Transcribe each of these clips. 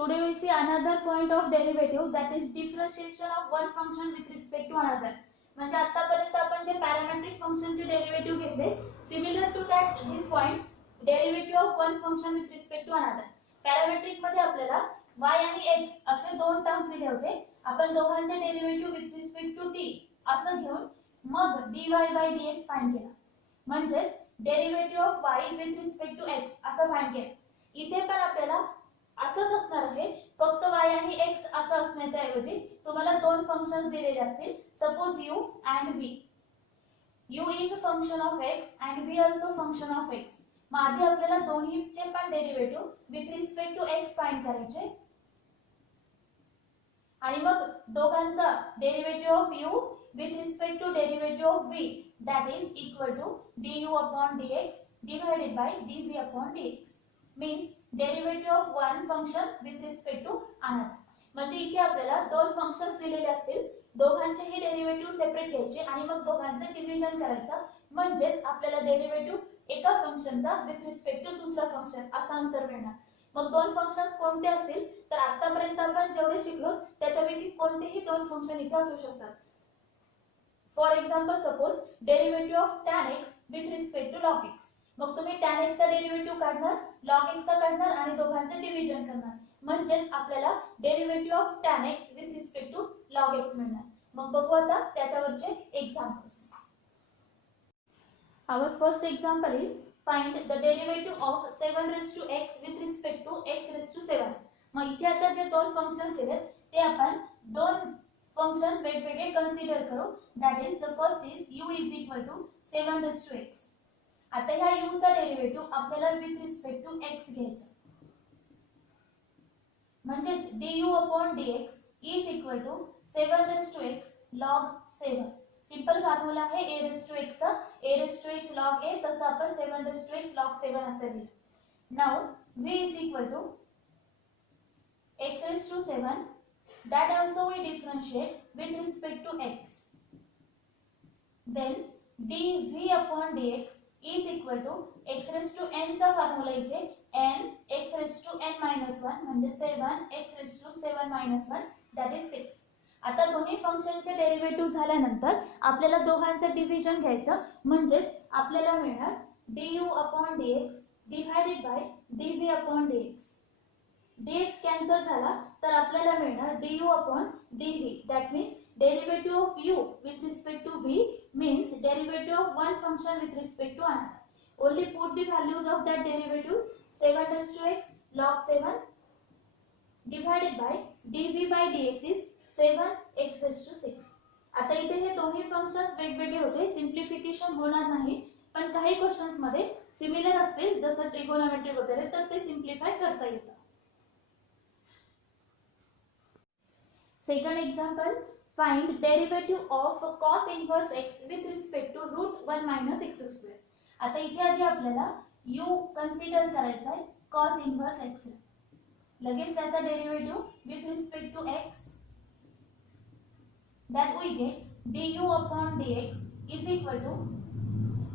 Today we see another point of derivative, that is differentiation of one function with respect to another. म्हणजे आतापर्यंत आपण जे parametric फंक्शनचे derivative घेतले, similar to that this point derivative of one function with respect to another. Parametric मध्ये आपल्याला y आणि x असे दोन टर्म्स दिले होते. आपण दोघांचे derivative with respect to t असं घेऊन मग dy/dx फाइंड केला. म्हणजेच derivative of y with respect to x असं फाइंड केलं. इथे पण आपल्याला असंच असणार आहे, फक्त y आणि x असं असण्याच्या ऐवजी तुम्हाला दोन फंक्शन्स दिलेले असतील. Suppose u and v. u is a function of x and v also function of x. मग आधी आपल्याला दोन्हीचे पण derivative with respect to x find करायचे आणि मग दोघांचा derivative of u with respect to derivative of v that is equal to du upon dx divided by dv upon dx. means derivative of one function with respect to another. म्हणजे इथे आपल्याला दोन functions दिलेले असतील, दोघांचेही derivative separate घ्यायचे आणि मग दोघांचे डिव्हिजन करायचं. म्हणजेच आपल्याला डेरिव्हेटिव्ह एका फंक्शनचा विथ रिस्पेक्ट टू दुसरा फंक्शन असा आन्सर मिळणार. मग दोन फंक्शन्स कोणते असतील तर आतापर्यंत आपण जेवढे शिकलो त्याच्यापैकी कोणतेही दोन फंक्शन इथे असू शकतात. For example suppose derivative of tan x with respect to log x. मग तुम्ही tan x चा डेरिव्हेटिव्ह काढणार, log x चा काढणार आणि दोघांचे डिव्हिजन करणार. म्हणजेच आपल्याला derivative of tan x with respect to log x मिळणार. मग बघू आता त्याच्यावरचे examples. Our first example is find the derivative of 7 raised to x with respect to x raised to 7. मग इथे आता जे दोन फंक्शन्स दिलेत ते आपण दोन फंक्शन वेगवेगळे कन्सिडर करू. That is the first is u is equal to 7 raised to x. आता ह्या u चा डेरिव्हेटिव्ह आपल्याला विथ रिस्पेक्ट टू x घ्यायचा. म्हणजेच du upon dx is equal to 7 raised to x log 7. Simple formula आहे a raised to x चा, a raised to x log a, तसं आपण 7 raised to x log 7 असे लिहिलं. Now v is equal to x raised to 7, that also we differentiate with respect to x. Then dv upon dx is equal to x raised to n चा formula इथे n x raised to n minus 1 म्हणजे 7 x raised to 7 minus 1 that is 6. आता दोन्ही फंक्शनचे derivative झाल्यानंतर आपल्याला दोघांचं division घ्यायचं. म्हणजेच आपल्याला मिळणार du upon dx divided by dv upon dx. dx cancel झाला तर आपल्याला मिळणार du upon dv. that means derivative of u with respect to v means derivative of one function with respect to another. Only put the values of that derivatives. 7 raised to x log 7 divided by dv by dx is 7 x raised to 6. आता इथे हे दोन्ही functions वेगवेगळे होते, सिंप्लिफिकेशन होणार नाही, पण काही क्वेश्चन्स मध्ये सिमिलर असतील जसं ट्रिगोनोमेट्री वगैरे तर ते सिंप्लिफाय करता येतं. Second example, find derivative of cos inverse x with respect to √1 - x². आता इथे आधी आपल्याला u कन्सिडर करायचा आहे cos इनव्हर्स x. लगेच त्याचा derivative with respect to x, that we get du upon dx is equal to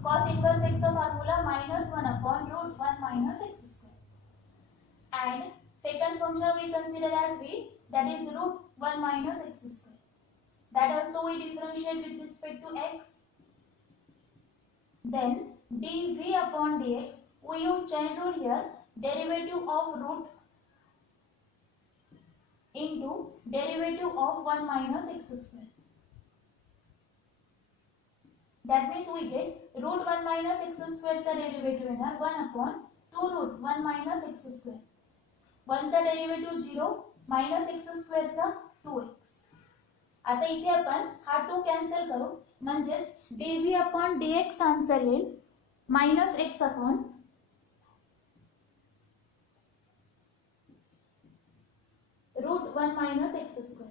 cos inverse x चा formula -1 upon √1 - x². and second function we consider as v, that is √1 - x². that also we differentiate with respect to x. then dv upon dx, we use chain rule here, derivative of root into derivative of 1 - x². that means we get √1 - x² चा derivative येणार 1 upon 2 √1 - x². 1 चा derivative 0 - x² चा 2x. आता इथे आपण हा 2 cancel करू. म्हणजेच dv upon dx आन्सर येईल -x upon √1 - x².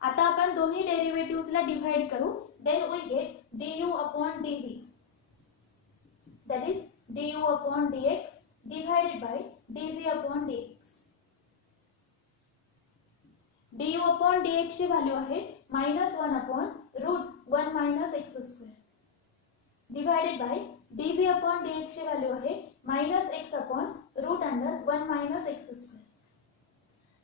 आता आपण दोन्ही डेरिव्हेटिव्हजला डिवाइड करू. then we get du upon dv, that is du upon dx divided by dv upon dx. du upon dx ची व्हॅल्यू आहे -1 upon √1 - x² divided by dv upon dx ची value आहे minus x upon root under 1 minus x square.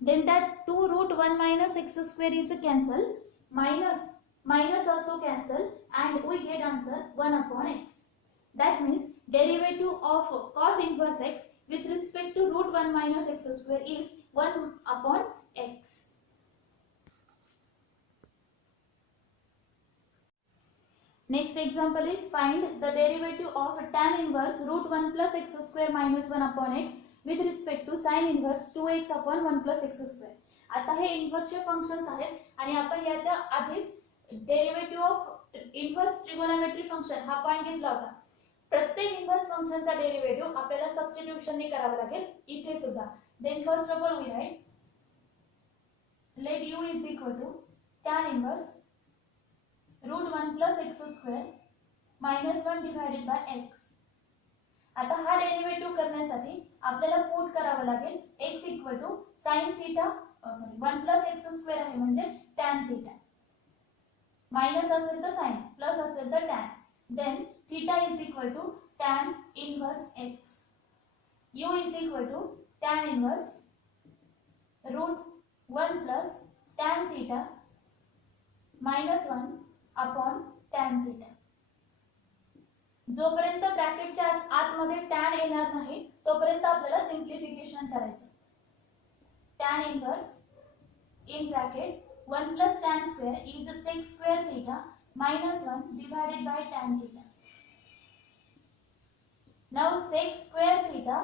Then that 2 root 1 minus x square is cancel, minus also cancel, and we get answer 1 upon x. That means derivative of cos inverse x with respect to root 1 minus x square is 1 upon x. Next example is find the derivative of tan inverse root 1 plus x square minus 1 upon x with respect to sin inverse 2x upon 1 plus x square. आता हे इन्व्हर्सचे functions आहेत आणि आपण याच्या आधीच derivative of inverse trigonometry function हा point घेतला होता. प्रत्येक इन्व्हर्स फंक्शनचा डेरिव्हेटिव्ह आपल्याला सबस्टिट्यूशनने करावा लागेल इथे सुद्धा. Then first of all we write let u is equal to tan inverse root 1 plus x square minus 1 divided by x. आता हा डेरिव्हेटिव्ह करण्यासाठी आपल्याला पुट करावं लागेल x equal to sin theta 1 plus x square आहे म्हणजे tan theta, minus असेल तर sin, प्लस असेल तर tan. Then theta is equal to tan inverse x. u is equal to tan inverse root 1 plus tan theta minus 1 upon tan theta. जोपर्यंत ब्रॅकेटच्या आतमध्ये tan येणार नाही तोपर्यंत आपल्याला सिंप्लिफिकेशन करायचं. tan inverse in bracket 1 plus tan square is sec square theta minus 1 divided by tan theta. Now sec square theta,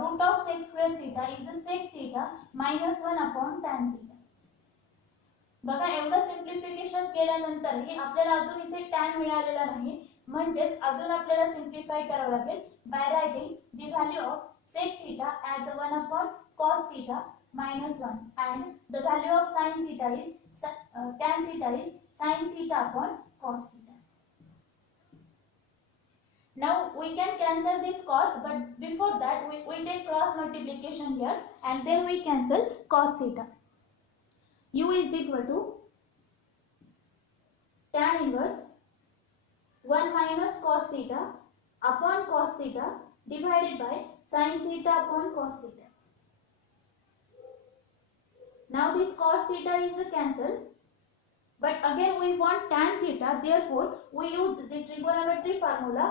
root of sec square theta is sec theta minus 1 upon tan theta. बघा एवढं सिंप्लिफिकेशन केल्यानंतरही आपल्याला अजून इथे tan मिळालेला नाही, म्हणजेच अजून आपल्याला सिंप्लिफाय करावं लागेल by writing the value of sec theta as 1 upon cos theta minus 1 and the value of sin theta is tan theta is sin theta upon cos theta. Now we can cancel this cos, but before that we take cross multiplication here and then we cancel cos theta. U is equal to tan inverse 1 minus cos theta upon cos theta divided by sin theta upon cos theta. Now this cos theta is cancelled, but again we want tan theta, therefore we use the trigonometry formula,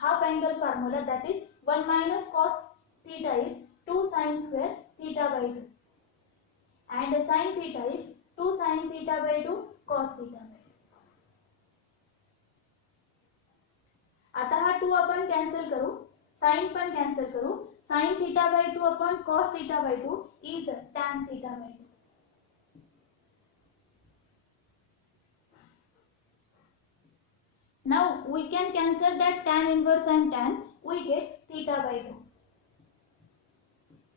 half angle formula, that is 1 minus cos theta is 2 sin square theta by 2 and sin theta is 2 sin theta by 2 cos theta by 2. आता हा 2 आपण cancel करू, sin पण cancel करू. sin theta by 2 upon cos theta by 2 is tan theta by 2. Now we can cancel that tan inverse and tan, we get theta by 2.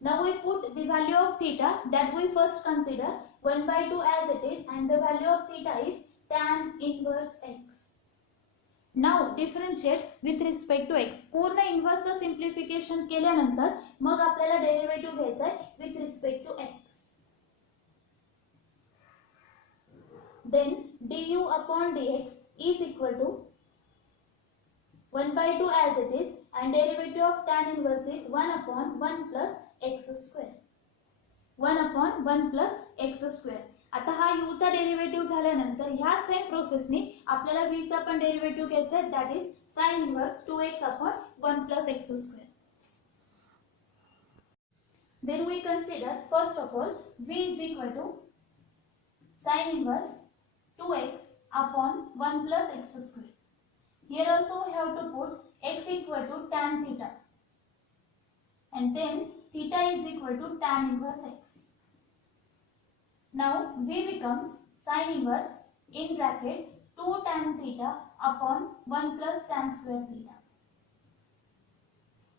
Now we put the value of theta that we first consider 1 by 2 as it is and the value of theta is tan inverse x. Now differentiate with respect to x. पूर्ण इन्व्हर्सचं सिंप्लिफिकेशन केल्यानंतर मग आपल्याला derivative घ्यायचा आहे with respect to x. Then du upon dx is equal to 1 by 2 as it is and derivative of tan inverse is 1 upon 1 plus x square. 1 upon 1 plus x square. आता हा u चा derivative झाल्यानंतर ह्याच same प्रोसेसने आपल्याला v चा पण derivative घ्यायचा आहे, that is sin inverse 2x upon 1 plus x square. Then we consider first of all v is equal to sin inverse 2x upon 1 plus x square. Here also we have to put x equal to tan theta and then theta is equal to tan inverse x. Now v becomes sin inverse in bracket 2 tan theta upon 1 plus tan square theta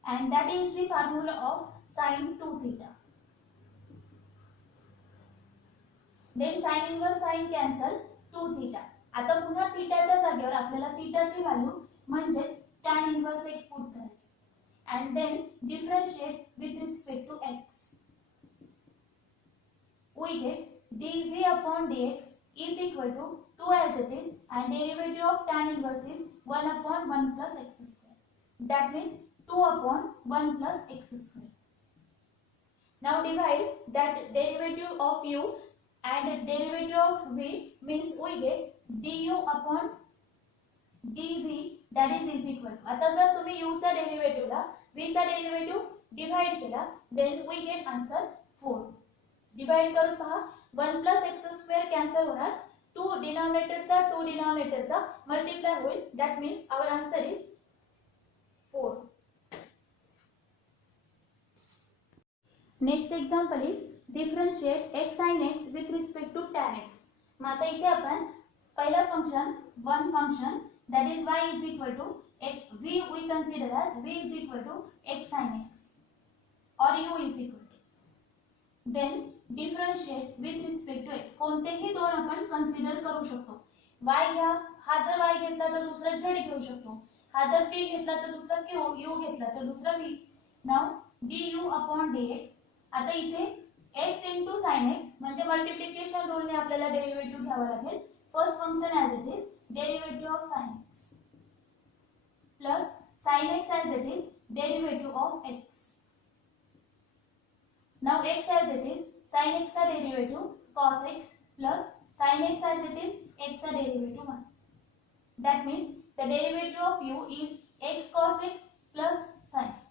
and that is the formula of sin 2 theta. Then sin inverse sin cancel 2 theta. आता पुन्हा थीटाच्या जागेवर आपल्याला थीटाची value म्हणजेच tan inverse x put करायचं and then differentiate with respect to x. We get dv upon dx is equal to 2 as it is and derivative of tan inverse is 1 upon 1 plus x square. That means 2 upon 1 plus x square. Now divide that derivative of u and derivative of v, means we get du upon dv, that is equal to, आता जर तुम्ही u चा derivative ला v चा derivative divide केला, then we get answer 4. Divide करून पहा, 1 plus x square cancel होणार, 2 डिनॉमिनेटरचा 2 डिनॉमिनेटरचा मल्टिप्लाय होईल, that means our answer is 4. Next example is differentiate x sin x with respect to tan x. मग आता इथे आपण पहिला function, one function that is y is equal to v we consider as v is equal to x sin x or u is equal to, then differentiate with respect to x. कोणतेही दोन आपण consider करू शकतो. y घ्या, हा जर y घेतला तर दुसरा z घेऊ शकतो, हा जर v घेतला तर दुसरा u घेतला तर दुसरा v. Now du upon dx, आता इथे x into sin x म्हणजे मल्टिप्लिकेशन रूल ने आपल्याला डेरिव्हेटिव्ह घ्यावा लागेल. First function as it is derivative of sin x plus sin x as it is derivative of x. Now x as it is sin x चा derivative cos x plus sin x as it is x चा derivative 1. That means the derivative of u is x cos x plus sin x.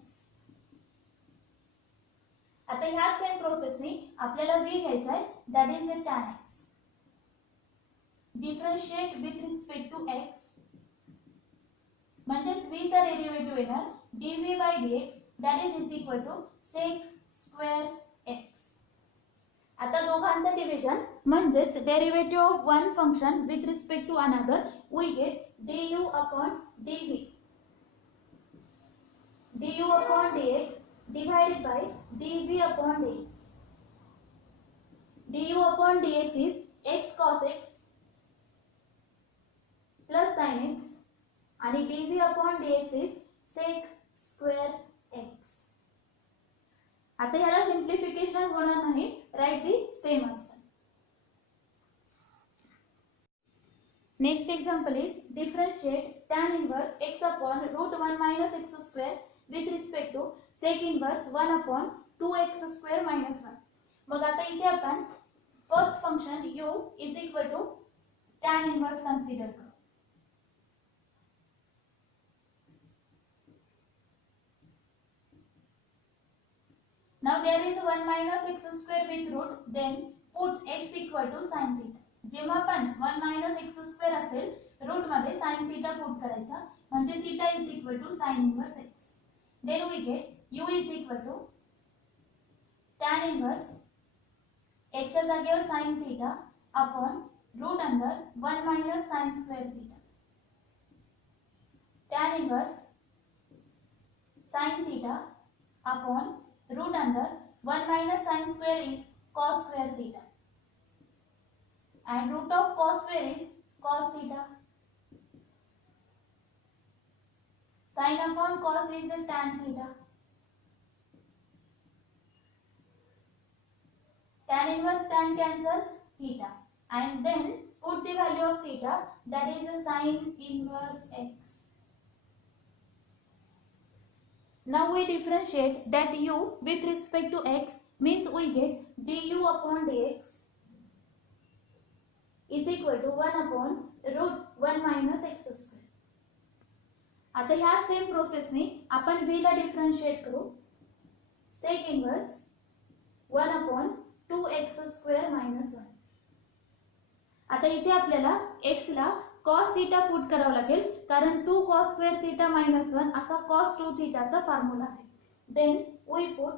आता ह्याच same प्रोसेसने आपल्याला v घ्यायचा आहे, that is a tan x. Differentiate with respect to x, म्हणजे v चा derivative येणार dv by dx, that is equal to sec square x. आता दोघांचं डिव्हिजन म्हणजेच derivative of one function with respect to another, we get du upon dv, du upon dx divided by dv upon dx. du upon dx is x cos x plus sin x आणि dv upon dx is sec square x. आता याला सिंप्लिफिकेशन होणार नाही, right the same answer. Next example is differentiate tan inverse x upon root 1 minus x square with respect to sec inverse 1 upon 2x square minus 1. मग आता इथे आपण first function u is equal to tan inverse consider करू. Now there is 1 minus x square with root, then put x equal to sin theta. जेव्हा पण 1 minus x square असेल, route मध्ये sin theta put करायचा, म्हणजे theta is equal to sin inverse x. Then we get u is equal to tan inverse x च्या जागेवर sin theta upon root under 1 minus sin square theta. Tan inverse sin theta upon root under 1 minus sin square is cos square theta, and root of cos square is cos theta. Sin upon cos is a tan theta. Tan inverse tan cancel theta, and then put the value of theta, that is a sin inverse x. Now we differentiate that u with respect to x, means we get du upon dx is equal to 1 upon root 1 minus x square. आता ह्या same प्रोसेसने आपण v ला differentiate करू, sec inverse 1 upon 2x square minus 1. आता इथे आपल्याला x ला cos theta put करावं लागेल, कारण 2 cos square theta minus 1 असा cos 2 theta चा फॉर्म्युला आहे. Then we put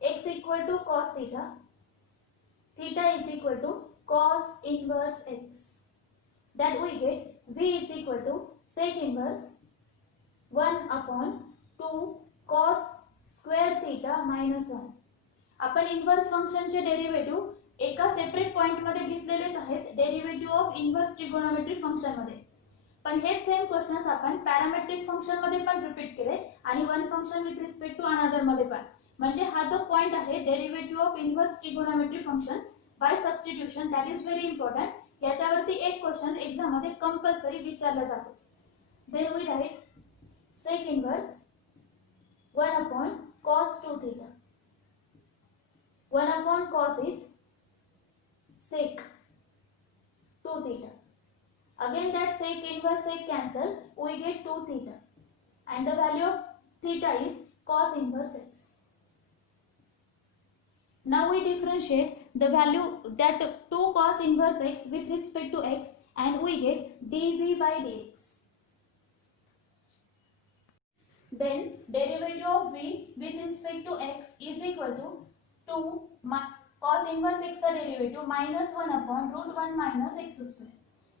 x equal to cos theta, theta is equal to cos inverse x, that we get v is equal to sec inverse 1 upon 2 cos square theta minus 1. आपण inverse फंक्शनचे derivative एका separate point मध्ये घेतलेलेच आहेत, derivative of inverse trigonometric function मध्ये. पण हेच same questions आपण पॅरामेट्रिक फंक्शन मध्ये पण रिपीट केले आणि one function with respect to another मध्ये पण. म्हणजे हा जो पॉइंट आहे derivative of inverse trigonometric function by substitution, that is very important. याच्यावरती एक क्वेश्चन एक्झाम मध्ये कंपल्सरी विचारला जातो. Then we write sec inverse 1 upon cos 2 theta. 1 upon cos is sec 2 theta. Again that sec inverse sec cancel, we get 2 theta. And the value of theta is cos inverse x. Now we differentiate the value that 2 cos inverse x with respect to x and we get dv by dx. Then derivative of v with respect to x is equal to 2 cos inverse x derivative minus 1 upon root 1 minus x square.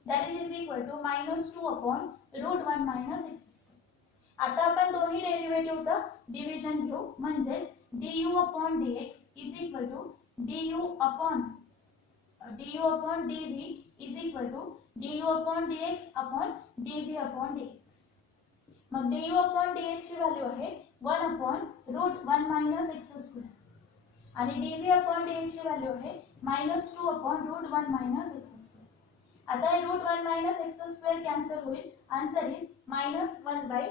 That is equal to minus 2 upon root 1 minus x square. आता आपण दोन्ही डेरिव्हेटिव्हचा division घेऊ म्हणजेच du upon dx is equal to du upon dv is equal to du upon dx upon dv upon dx. मग du upon dx ची value आहे 1 upon root 1 minus x square आणि dv upon dx ची value आहे minus 2 upon root 1 minus x square. आता हे root 1 minus x square cancel होईल. Answer is minus 1 by